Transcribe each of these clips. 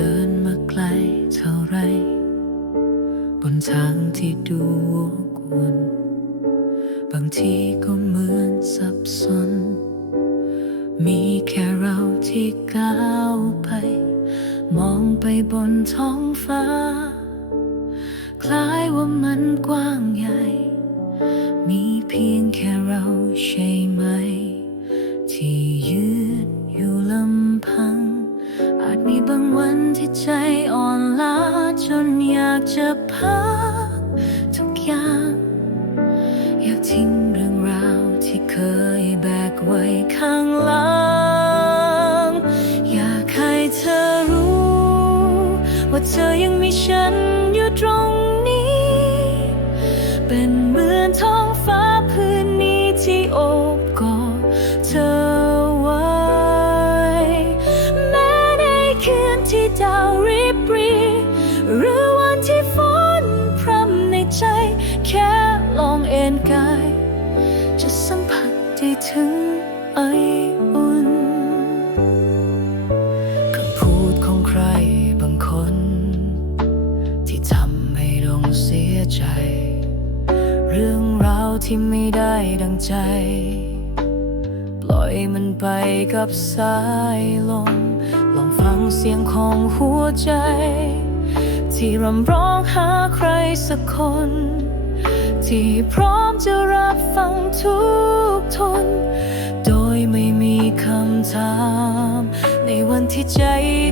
เดินมาไกลเท่าไร บนทางที่ดูวกวนบางทีก็เหมือนสับสน มีแค่เราที่ก้าวไป มองไปบนท้องฟ้า คล้ายว่ามันกว้างใหญ่ มีเพียงแค่เราใช่ บางวันที่ใจอ่อนล้าจนอยากจะพักทุกอย่าง อยากทิ้งเรื่องราวที่เคยแบกไว้ข้างหลัง อยากให้เธอรู้ ว่าเธอยังมีฉันอยู่ตรงนี้ เป็นเหมือนท้อ นกาย จะสัมผัสได้ถึงไออุ่นคำพูดของใครบางคน ที่ทำให้ต้องเสียใจ เรื่องราวที่ไม่ได้ดังใจ ปล่อยมันไปกับสายลมลองฟังเสียงของหัวใจ ที่รำร้องหาใครสักคน ที่พร้อมจะรับฟังทุกทน โดยไม่มีคำถาม ในวันที่ใจ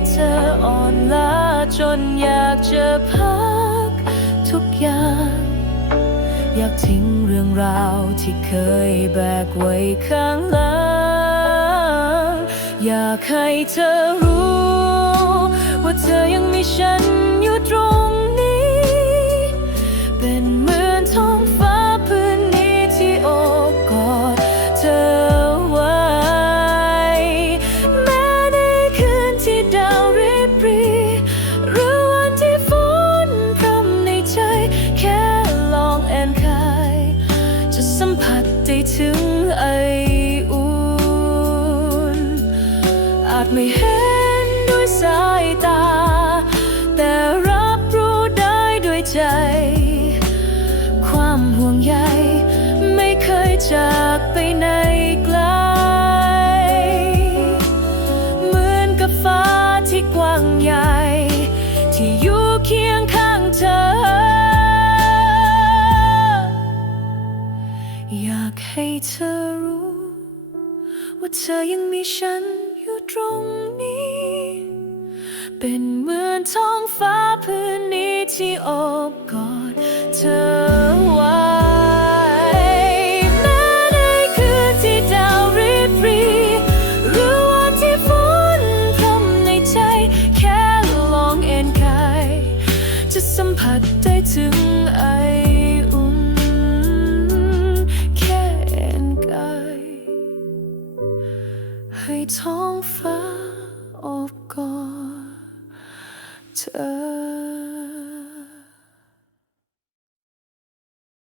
เธออ่อนล้าจนอยากจะพักทุกอย่าง อยากทิ้งเรื่องราวที่เคยแบกไว้ข้างหลัง อยากให้เธอรู้ ว่าเธอยังมีฉันอยู่ ถึงไออุ่นอาากให้เธอรู้ ว่าเธอยังมีฉันอยู่ตรงนี้ เป็นเหมือนท้องฟ้าพื้นนี้ที่โอบกอดเธอไว้แม้ในคืนที่ดา ท้องฟ้าอบกอดเธอ